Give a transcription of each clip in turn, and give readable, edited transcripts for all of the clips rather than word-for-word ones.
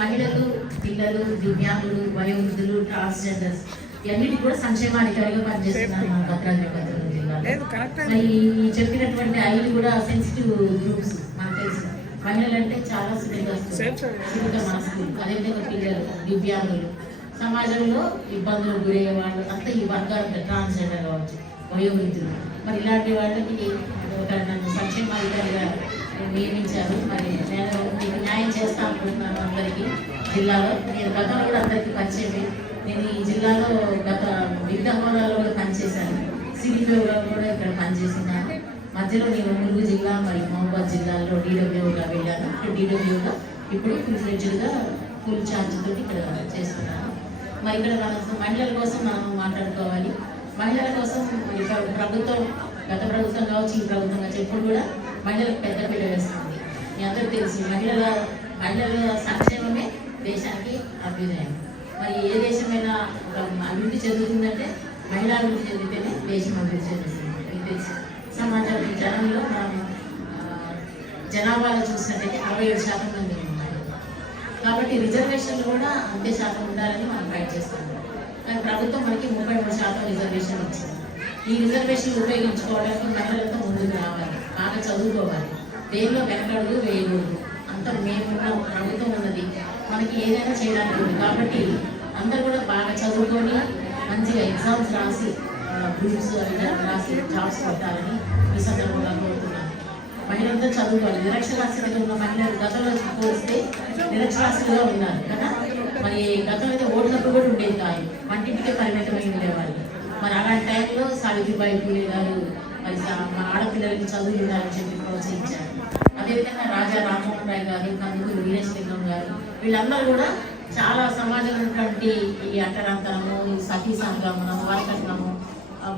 మహిళలు, పిల్లలు, దివ్యాంగులు, వయోవృద్ధులు, ట్రాన్స్జెండర్స్ ఇవన్నిటి కూడా సంక్షేమాధికారిగా పనిచేస్తున్నారు మన భద్రాద్రి జిల్లాలో. ఈ చెప్పినటువంటి 5 కూడా సెన్సిటివ్ గ్రూప్స్. మనకు తెలుసు మహిళలు అంటే చాలా సున్నిత మనస్కులు, అదేవిధంగా పిల్లలు, దివ్యాంగులు, సమాజంలో ఇబ్బందులు గురయ్యే వాళ్ళు అంతా ఈ వర్గాలు, ట్రాన్స్జెండర్ కావచ్చు, వయోవృద్ధులు. మరి ఇలాంటి వాళ్ళకి నన్ను సంక్షేమాధికారిగా నియమించారు. మరి నేను మీకు న్యాయం చేస్తా అనుకుంటున్నాను అందరికీ. జిల్లాలో నేను గతంలో కూడా అందరికీ పరిచయమే. నేను ఈ జిల్లాలో గత వివిధ హోదాలో కూడా పనిచేశాను. సిడిపిఓగా కూడా ఇక్కడ పనిచేస్తున్నాను. మధ్యలో నేను ములుగు జిల్లా మరియు మహబూబాద్ జిల్లాలో డీడబ్ల్యూగా వెళ్ళాను. డీడబ్ల్యూగా ఇప్పుడు ఫుల్ ఫ్లెడ్జ్డ్గా ఫుల్ ఛార్జ్తో ఇక్కడ చేస్తున్నాను. మరి ఇక్కడ మన మహిళల కోసం మనం మాట్లాడుకోవాలి. మహిళల కోసం ప్రభుత్వం, గత ప్రభుత్వం కావచ్చు, ఈ ప్రభుత్వం కావచ్చు, ఎప్పుడు కూడా మహిళలకు పెద్దపీట వేస్తుంది. మీ అందరికీ తెలుసు మహిళల సంక్షేమమే దేశానికి అభ్యుదయం. మరి ఏ దేశమైనా అభివృద్ధి చెందుతుందంటే మహిళా అభివృద్ధి చెందితేనే దేశం అభివృద్ధి చెందుతుంది. మీకు తెలుసు సమాజం జనంలో మనం జనాభాలో చూసినట్టయితే 67% మంది ఉన్నారు. కాబట్టి రిజర్వేషన్లు కూడా అంతే శాతం ఉండాలని మనం ఫైట్ చేస్తున్నాం. కానీ ప్రభుత్వం మనకి 33% రిజర్వేషన్ ఇచ్చింది. ఈ రిజర్వేషన్ ఉపయోగించుకోవడానికి మహిళలతో ముందుకు రావాలి, బాగా చదువుకోవాలి, దేనిలో వెనకడుగు వేయకూడదు. అంతా మేమున్న ప్రభుత్వం ఉన్నది, మనకి ఏదైనా చేయడానికి ఉంది. కాబట్టి అందరూ కూడా బాగా చదువుకొని మంచిగా ఎగ్జామ్స్ రాసి గ్రూప్స్ అవి రాసి జాబ్స్ కొట్టాలని ఈ సందర్భంగా కోరుతున్నాను. మహిళలతో చదువుకోవాలి. నిరక్షరాస్యతగా ఉన్న మహిళలు గతంలో పోలిస్తే నిరక్షరాస్యులుగా ఉన్నారు కదా. మరి గతంలో అయితే ఓట్లప్పుడు కూడా ఉండేది కాదు, వంటింటికే పరిమితమై ఉండేవాళ్ళు. మరి అలాంటి టైంలో సావిత్రిబాయి పూలే గారు మరి మన ఆడపిల్లలకి చదువు ఉండాలని చెప్పి ప్రోత్సహించారు. అదేవిధంగా రాజా రామ్మోహన్ రాయ్ గారు, కందుకూరి వీరేశలింగం గారు, వీళ్ళందరూ కూడా చాలా సమాజంలో ఉన్నటువంటి ఈ అంటరాంతరము, సతీ సంగమనం, వరకట్నము,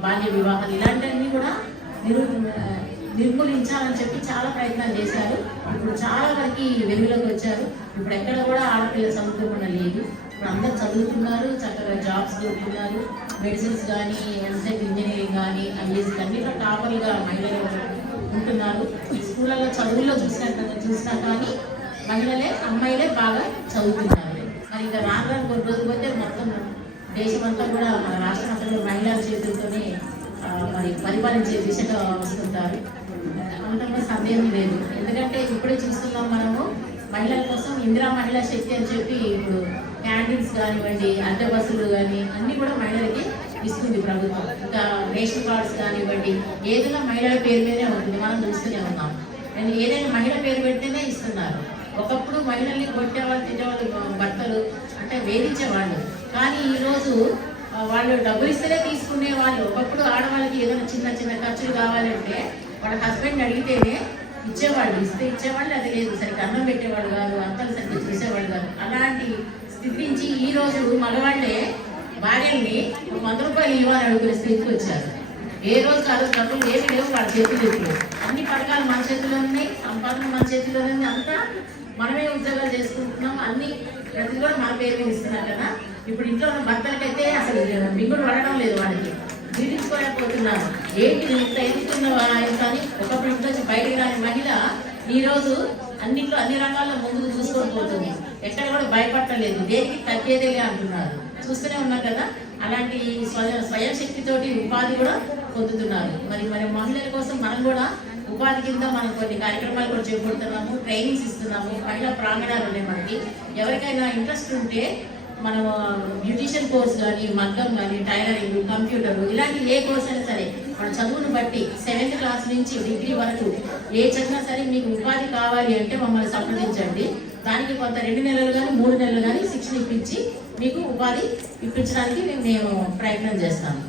బాల్య వివాహాలు ఇలాంటివన్నీ కూడా నిర్మూలించాలని చెప్పి చాలా ప్రయత్నాలు చేశారు. ఇప్పుడు చాలా వరకు వెలుగులోకి వచ్చారు. ఇప్పుడు ఎక్కడ కూడా ఆడపిల్లలు చదువుకోకుండా లేదు. ఇప్పుడు అందరూ చదువుతున్నారు, చక్కగా జాబ్స్ దొరుకుతున్నారు. మెడిసిన్స్ కానీ, ఎంసెట్ ఇంజనీరింగ్ కానీ, ఐఏఎస్ అన్నిట్లో టాపర్లుగా మహిళలు ఉంటున్నారు. స్కూళ్ళలో చదువుల్లో చూసినా కానీ అమ్మాయిలే బాగా చదువుతున్నారు. మరి ఇంకా రాను కొన్ని రోజులు పోతే మొత్తం దేశమంతా కూడా మన రాష్ట్రం అంతా కూడా మహిళల చేతులతోనే మరి పరిపాలించే దిశగా వస్తుంటారు. అంతగా సందేహం లేదు. ఎందుకంటే ఇప్పుడే చూస్తున్నాం మనము మహిళల కోసం ఇందిరా మహిళా శక్తి అని చెప్పి ఇప్పుడు క్యాంటీన్స్ కానివ్వండి, అద్దె బస్సులు కానీ అన్నీ కూడా మహిళలకి ఇస్తుంది ప్రభుత్వం. ఇంకా రేషన్ కార్డ్స్ కానివ్వండి, ఏదైనా మహిళల పేరు మీదే ఉంటుంది, మనం చూస్తూనే ఉన్నాం. ఏదైనా మహిళ పేరు పెడితేనే ఇస్తున్నారు. ఒకప్పుడు మహిళల్ని కొట్టేవాళ్ళు, తిట్టేవాళ్ళు, భర్తలు అంటే వేధించేవాళ్ళు. కానీ ఈరోజు వాళ్ళు డబ్బులు ఇస్తేనే తీసుకునే వాళ్ళు. ఒకప్పుడు ఆడవాళ్ళకి ఏదైనా చిన్న చిన్న ఖర్చులు కావాలంటే వాళ్ళ హస్బెండ్ అడిగితేనే ఇచ్చేవాళ్ళు, ఇస్తే ఇచ్చేవాళ్ళు, అది లేదు సరిగ్గా అన్నం పెట్టేవాళ్ళు కాదు, అంతలు సరిగ్గా చూసేవాళ్ళు కాదు. అలాంటి స్థితి నుంచి ఈరోజు మగవాళ్ళే భార్యల్ని 100 రూపాయలు ఇవ్వాలని అడుగునే స్థితికి వచ్చారు. ఏ రోజు కాదు డబ్బులు ఏమి లేవు వాళ్ళ చేతులు. అన్ని పథకాలు మన చేతిలో ఉన్నాయి, సంపాదన మన చేతిలో ఉంది. అంతా మనమే ఉద్యోగాలు చేసుకుంటున్నాం. అన్ని ప్రతి కూడా మన పేరు మీద ఇస్తున్నారు కదా. ఇప్పుడు ఇంట్లో ఉన్న భర్తలకైతే అసలు మింగుడు పడడం లేదు, వాళ్ళకి జీవించుకోలేకపోతున్నారు. ఏంటి ఇంత ఎదుగుతున్న కానీ ఒకప్పుడు ఇంట్లో బయటకు రాని మహిళ ఈరోజు అన్నింటిలో అన్ని రంగాల్లో ముందుకు చూసుకొని పోతుంది. ఎక్కడ కూడా భయపడలేదు, దేనికి తగ్గేదేలే అంటున్నారు. చూస్తూనే ఉన్నాం కదా. అలాంటి స్వయం శక్తితోటి ఉపాధి కూడా పొందుతున్నారు. మరి మహిళల కోసం మనం కూడా ఉపాధి కింద మనం కొన్ని కార్యక్రమాలు కూడా చేపడుతున్నాము, ట్రైనింగ్స్ ఇస్తున్నాము. మహిళా ప్రాంగణాలు ఉన్నాయి మనకి. ఎవరికైనా ఇంట్రెస్ట్ ఉంటే మనం బ్యూటిషియన్ కోర్స్ కానీ, మగ్గం కానీ, టైలరింగ్, కంప్యూటర్ ఇలాంటి ఏ కోర్స్ అయినా సరే మన చదువును బట్టి 7th క్లాస్ నుంచి డిగ్రీ వరకు ఏ చదివినా సరే మీకు ఉపాధి కావాలి అంటే మమ్మల్ని సంప్రదించండి. దానికి కొంత 2 నెలలు కానీ 3 నెలలు కానీ శిక్షణ ఇప్పించి మీకు ఉపాధి ఇప్పించడానికి మేము ప్రయత్నం చేస్తాము.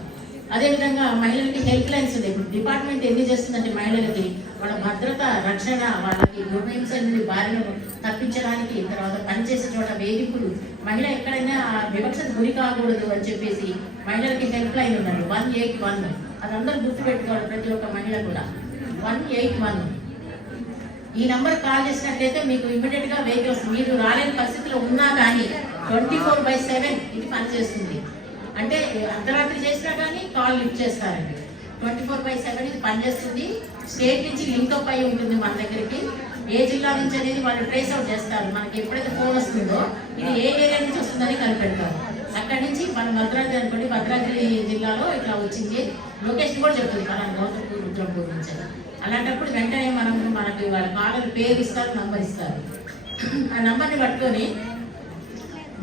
అదేవిధంగా మహిళలకి హెల్ప్ లైన్స్ ఉన్నాయి. ఇప్పుడు డిపార్ట్మెంట్ ఎన్ని చేస్తుందంటే మహిళలకి వాళ్ళ భద్రత, రక్షణ, వాళ్ళకి గృహహింస నుండి బారిన తప్పించడానికి, తర్వాత పనిచేసే చోట వేధింపులు, మహిళ ఎక్కడైనా వివక్షకు గురి కాకూడదు అని చెప్పేసి మహిళలకి హెల్ప్ లైన్ ఉన్నారు 181. అది అందరూ గుర్తుపెట్టుకోవాలి, ప్రతి ఒక్క మహిళ కూడా 181. ఈ నంబర్ కాల్ చేసినట్లయితే మీకు ఇమీడియట్గా వెహికల్స్, మీరు రాలేని పరిస్థితిలో ఉన్నా కానీ 24/7 ఇది పనిచేస్తుంది. అంటే అర్ధరాత్రి చేసినా కానీ కాల్ లిఫ్ట్ చేస్తారండి. 24/7 ఇది పనిచేస్తుంది. స్టేట్ నుంచి లింక్ అప్ అయి ఉంటుంది మన దగ్గరికి. ఏ జిల్లా నుంచి అనేది వాళ్ళు ట్రేస్ అవుట్ చేస్తారు. మనకి ఎప్పుడైతే ఫోన్ వస్తుందో ఇది ఏ ఏరియా నుంచి వస్తుందని కనిపెడతారు. అక్కడి నుంచి మనం భద్రాద్రి అనుకోండి, భద్రాద్రి జిల్లాలో ఇట్లా వచ్చింది లొకేషన్ కూడా చెప్తుంది ఫలానా గౌతమ్పూర్ రుద్రంపూర్ నుంచి. అలాంటప్పుడు వెంటనే మనకి వాళ్ళ కాలర్ పేరు ఇస్తారు, నంబర్ ఇస్తారు. ఆ నంబర్ని పట్టుకొని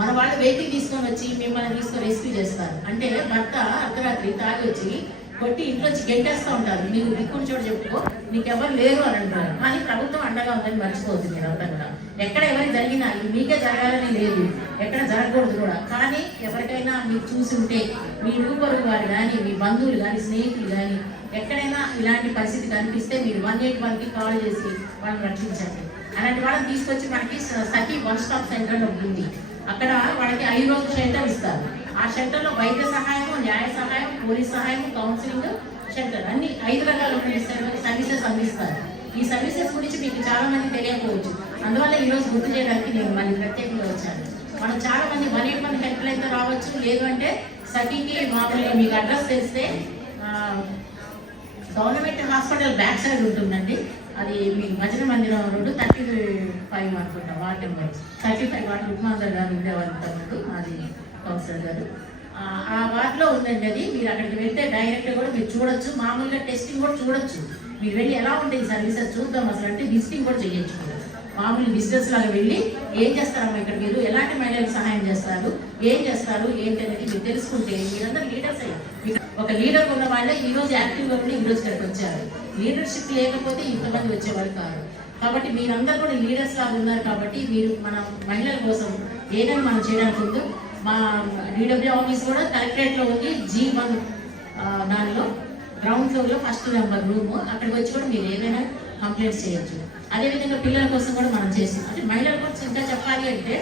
మన వాళ్ళు వెహికల్ తీసుకొని వచ్చి మిమ్మల్ని తీసుకొని రెస్క్యూ చేస్తారు. అంటే భర్త అర్ధరాత్రి తాగి వచ్చి కొట్టి ఇంట్లోంచి గెంటేస్తూ ఉంటారు. మీరు దిక్కుని చోటు చెప్పుకో, నీకెవరు లేరు అని అంటారు. కానీ ప్రభుత్వం అండగా ఉందని మర్చిపోతుంది. మీరు అంతా కూడా ఎక్కడ ఎవరికి జరిగినా మీకే జరగాలని లేదు, ఎక్కడ జరగకూడదు కూడా. కానీ ఎవరికైనా మీరు చూసుంటే మీ ఊపరు వారు కానీ, మీ బంధువులు కానీ, స్నేహితులు కానీ ఎక్కడైనా ఇలాంటి పరిస్థితి కనిపిస్తే మీరు 181కి కాల్ చేసి వాళ్ళని రక్షించండి. అలాంటి వాళ్ళని తీసుకొచ్చి మనకి సఖీ వన్ స్టాప్ సెంటర్ ఉంటుంది. అక్కడ వాళ్ళకి 5 రోజులు షెల్టర్ ఇస్తారు. ఆ షెల్టర్లో వైద్య సహాయం, న్యాయ సహాయం, పోలీస్ సహాయం, కౌన్సిలింగ్ షెల్టర్ అన్ని 5 రకాల సర్వీసెస్ అందిస్తారు. ఈ సర్వీసెస్ గురించి మీకు చాలా మంది తెలియకపోవచ్చు. అందువల్ల ఈరోజు గుర్తు చేయడానికి నేను మళ్ళీ ప్రత్యేకంగా వచ్చాను. మనం చాలా మంది 181 హెల్ప్ లైన్తో రావచ్చు. లేదు అంటే సఖీకి మామూలుగా మీకు అడ్రస్ తెలిస్తే గవర్నమెంట్ హాస్పిటల్ బ్యాక్ సైడ్ ఉంటుందండి. అది మీ భజన మందిరం రోడ్డు 35 అనుకుంటా, వార్డ్ నెంబర్ 35 వార్డు రుక్మాందర్ గారు ఉండేవాళ్ళు తమ్ముడు, అది కౌన్సిలర్ గారు. ఆ వార్డులో ఉందండి అది. మీరు అక్కడికి వెళ్తే డైరెక్ట్గా కూడా మీరు చూడొచ్చు. మామూలుగా టెస్టింగ్ కూడా చూడొచ్చు. మీరు వెళ్ళి ఎలా ఉంటాయి సర్వీసెస్ చూద్దాం అసలు అంటే విజిటింగ్ కూడా చేయొచ్చు. మామూలు బిజినెస్ లాగా వెళ్ళి ఏం చేస్తారమ్మా ఇక్కడ, మీరు ఎలాంటి మహిళలకు సహాయం చేస్తారు, ఏం చేస్తారు ఏంటి అనేది మీరు తెలుసుకుంటే మీరందరూ లీడర్స్ అయ్యారు. ఒక లీడర్ ఉన్న వాళ్ళే ఈరోజు యాక్టివ్గా ఉండి ఈరోజు ఇక్కడికి వచ్చారు. లీడర్షిప్ లేకపోతే ఇంతమంది వచ్చేవాళ్ళు కాదు. కాబట్టి మీరందరూ కూడా లీడర్స్ లాగా ఉన్నారు. కాబట్టి మీరు మన మహిళల కోసం ఏదైనా మనం చేయడానికి ముందు మా డిడబ్ల్యూ ఆఫీస్ కూడా కలెక్టరేట్లో ఉంది. G1 దానిలో గ్రౌండ్ ఫ్లోర్లో ఫస్ట్ నెంబర్ రూమ్. అక్కడికి వచ్చి కూడా మీరు ఏదైనా కంప్లైంట్స్ చేయొచ్చు. అదేవిధంగా పిల్లల కోసం కూడా మనం చేస్తాం. అంటే మహిళల కోసం ఇంకా చెప్పాలి అంటే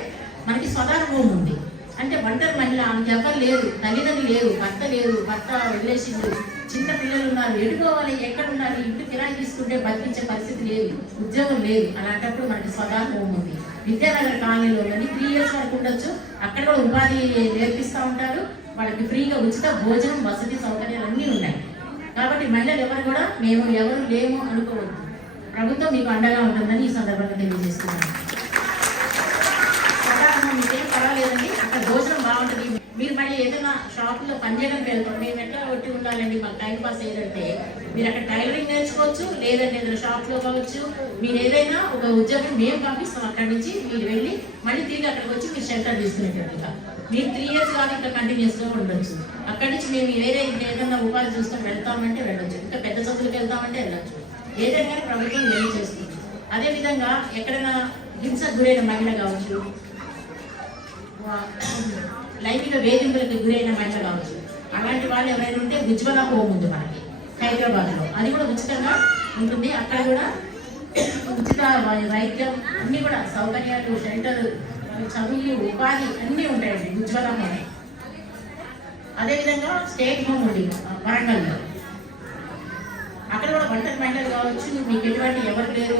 మనకి స్వధార రూమ్ ఉంది. అంటే ఒంటరి మహిళ ఆమెకి ఎవరు లేరు, తల్లిదండ్రులు లేరు, భర్త లేరు, భర్త వదిలేసిండు, చిన్న పిల్లలు ఉన్నారు, ఎడుకోవాలి, ఎక్కడ ఉన్నారు, ఇంటి కిరాయి తీసుకుంటే బతికించే పరిస్థితి లేదు, ఉద్యోగం లేదు. అలాంటప్పుడు మనకి స్వధార హోమ్ ఉంది. విద్యానగర్ కాలనీలో 3 years వరకు ఉండొచ్చు. అక్కడ కూడా ఉపాధి నేర్పిస్తూ ఉంటారు. వాళ్ళకి ఫ్రీగా ఉచిత భోజనం, వసతి సౌకర్యాలు అన్నీ ఉన్నాయి. కాబట్టి మహిళలు ఎవరు కూడా మేము ఎవరు లేము అనుకోవద్దు. ప్రభుత్వం మీకు అండగా ఉంటుందని ఈ సందర్భంగా తెలియజేస్తున్నాను. మీకేం పర్వాలేదండి, అక్కడ భోజనం బాగుంటుంది. మీరు మళ్ళీ ఏదైనా షాపులో పనిచేయడానికి వెళ్తాం, మేము ఎట్లా ఒట్టి ఉండాలండి, మాకు టైం పాస్ ఏదంటే మీరు అక్కడ టైలరింగ్ నేర్చుకోవచ్చు. లేదంటే ఏదైనా షాప్లో కావచ్చు. మీరు ఏదైనా ఒక ఉద్యోగం మేము పంపిస్తాం. అక్కడి నుంచి మీరు వెళ్ళి మళ్ళీ తిరిగి అక్కడికి వచ్చి మీరు షెల్టర్ తీసుకునేటట్టుగా మీరు 3 years కానీ ఇంకా కంటిన్యూస్గా ఉండొచ్చు. అక్కడి నుంచి మేము వేరే ఏదైనా ఉపాధి చూస్తాం వెళ్తామంటే వెళ్ళొచ్చు. ఇంకా పెద్ద చదువులకు వెళ్తామంటే వెళ్ళొచ్చు. ఏదైనా కానీ ప్రభుత్వం ఏం చేస్తుంది. అదేవిధంగా ఎక్కడైనా హింసకు గురైన మహిళ కావచ్చు, లైంగిక వేధింపులకు గురైన మహిళ కావచ్చు, అలాంటి వాళ్ళు ఎవరైనా ఉంటే ఉజ్వల హోమ్ ఉంది మనకి హైదరాబాద్లో. అది కూడా ఉచితంగా ఉంటుంది. అక్కడ కూడా ఉచిత వైద్యం అన్నీ కూడా సౌకర్యాలు, షెల్టర్, చదువులు, ఉపాధి అన్నీ ఉంటాయండి ఉజ్వల హోమ్. అదేవిధంగా స్టేట్ హోమ్ ఉంది వరంగల్లో. అక్కడ కూడా ఒంటరి మహిళలు కావచ్చు, మీకు ఎటువంటి ఎవరు లేరు,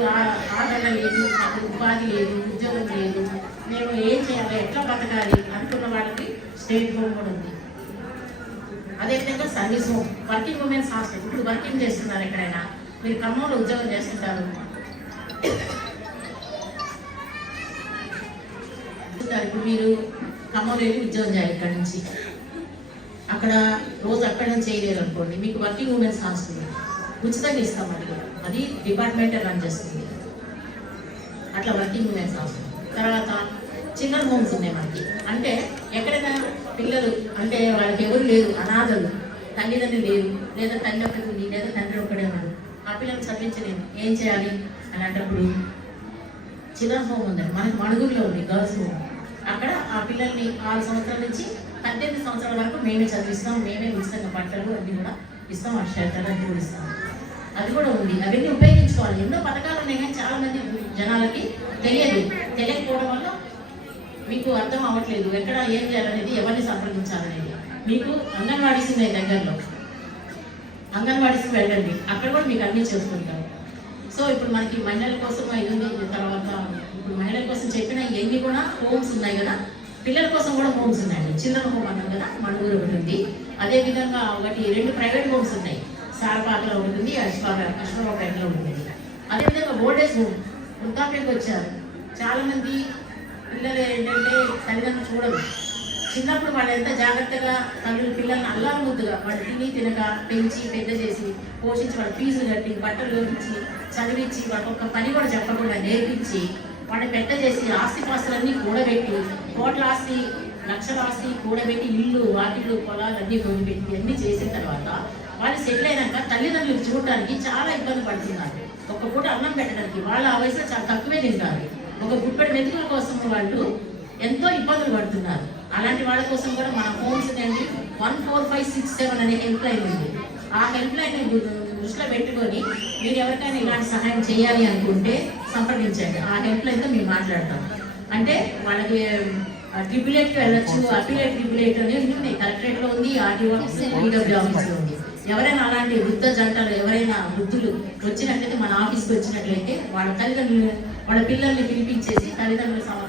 ఆదరణ లేదు, నాకు ఉపాధి లేదు, ఉద్యోగం లేదు, మేము ఏం చేయాలి, ఎట్లా బతకాలి అనుకున్న వాళ్ళకి స్టేట్ హోమ్ కూడా ఉంది. అదేవిధంగా service home, working women's hostel. ఇప్పుడు వర్కింగ్ చేస్తున్నారు ఎక్కడైనా, మీరు ఖమ్మంలో ఉద్యోగం చేస్తుంటారు, ఇప్పుడు మీరు ఖమ్మంలో వెళ్ళి ఉద్యోగం చేయాలి. ఇక్కడ నుంచి అక్కడ రోజు అక్కడ నుంచి చేయలేరు అనుకోండి, మీకు వర్కింగ్ ఉమెన్స్ హాస్టల్ ఉచితంగా ఇస్తాం. అది డిపార్ట్మెంటే రన్ చేస్తుంది. అట్లా వర్కింగ్ ఉమెన్స్ హాస్టల్. తర్వాత చిల్డ్రన్ హోమ్స్ ఉన్నాయి మనకి. అంటే ఎక్కడైనా పిల్లలు అంటే వాళ్ళకి ఎవరు లేరు, అనాథలు, తల్లిదండ్రులు లేరు, లేదా తల్లి ఒకటి ఉంది, లేదా తండ్రి ఒకడే ఉన్నాడు, ఆ పిల్లల్ని చదివించలేము, ఏం చేయాలి అలాంటప్పుడు చిల్డ్రన్ హోమ్ ఉందండి మనకి మణుగురులో ఉంది, గర్ల్స్ హోమ్. అక్కడ ఆ పిల్లల్ని 6 సంవత్సరాల నుంచి 18 సంవత్సరాల వరకు మేమే చదివిస్తాం. మేమే ఉచితంగా బట్టలు అన్నీ కూడా ఇస్తాం. ఆ షెల్టర్ అన్నీ కూడా ఇస్తాం. అది కూడా ఉంది. అవన్నీ ఉపయోగించుకోవాలి. ఎన్నో పథకాలు ఉన్నాయి కానీ చాలా మంది జనాలకి తెలియకపోవడం వల్ల మీకు అర్థం అవ్వట్లేదు ఎక్కడ ఏం చేయాలనేది, ఎవరిని సంప్రదించాలనేది. మీకు అంగన్వాడీస్ ఉన్నాయి దగ్గరలో, అంగన్వాడీస్కి వెళ్ళండి, అక్కడ కూడా మీకు అన్నీ చేసుకుంటారు. సో ఇప్పుడు మనకి మహిళల కోసం ఇది ఉంది. తర్వాత ఇప్పుడు మహిళల కోసం చెప్పిన ఇవన్నీ కూడా హోమ్స్ ఉన్నాయి కదా, పిల్లల కోసం కూడా హోమ్స్ ఉన్నాయండి. చిల్డ్రన్ హోమ్ అన్నాం కదా, మన ఊరు ఒకటి ఉంది. అదేవిధంగా 2 ప్రైవేట్ హోమ్స్ ఉన్నాయి. సారపాకలో ఉంటుంది, అశ్వరావుపేటలో ఉంటుంది. అదేవిధంగా ఓల్డేజ్ హోమ్ వృద్ధాప్యకు వచ్చారు. చాలా మంది పిల్లలు ఏంటంటే తల్లిదండ్రులు చూడరు. చిన్నప్పుడు వాళ్ళు ఎంత జాగ్రత్తగా తల్లులు పిల్లల్ని అల్లారు ముద్దుగా వాళ్ళు తినక పెంచి పెద్ద చేసి పోషించి వాళ్ళ ఫీజులు కట్టి బట్టలు ఇచ్చి చదివించి వాళ్ళకి ఒక పని కూడా చెప్పకుండా నేర్పించి వాళ్ళని పెద్ద చేసి ఆస్తిపాస్తులన్నీ కూడబెట్టి కోట్ల ఆస్తి లక్షల ఆస్తి కూడబెట్టి ఇల్లు వాకిళ్ళు పొలాలు అన్నీ కొనిపెట్టి అన్నీ చేసిన తర్వాత వాళ్ళు సెటిల్ అయినాక తల్లిదండ్రులు చూడటానికి చాలా ఇబ్బంది పడుతున్నారు. ఒక పూట అన్నం పెట్టడానికి వాళ్ళ ఆ వయసులో చాలా తక్కువే తింటారు. ఒక గుప్పెడు మెతుకుల కోసం వాళ్ళు ఎంతో ఇబ్బందులు పడుతున్నారు. అలాంటి వాళ్ళ కోసం కూడా మన హోమ్స్ అండి 14567 అనే హెల్ప్ లైన్ ఉంది. ఆ హెల్ప్ లైన్ దృష్టిలో పెట్టుకొని మీరు ఎవరికైనా ఇలాంటి సహాయం చేయాలి అనుకుంటే సంప్రదించండి. ఆ హెల్ప్ లైన్తో మేము మాట్లాడతాం. అంటే వాళ్ళకి ట్రిపులేట్కి వెళ్ళొచ్చు, అఫిలేట్ ట్రిపులేట్ అనేది ఉంది, కలెక్టరేట్లో ఉంది, ఆర్డీఓ ఆఫీస్, ఈడబ్ల్యూ ఆఫీస్లో ఉంది. ఎవరైనా అలాంటి వృద్ధ జంటలు ఎవరైనా వృద్ధులు వచ్చినట్లయితే మన ఆఫీస్కి వచ్చినట్లయితే వాళ్ళ తల్లిదండ్రులు వాళ్ళ పిల్లల్ని పిలిపించేసి తల్లిదండ్రుల సమక్షంలో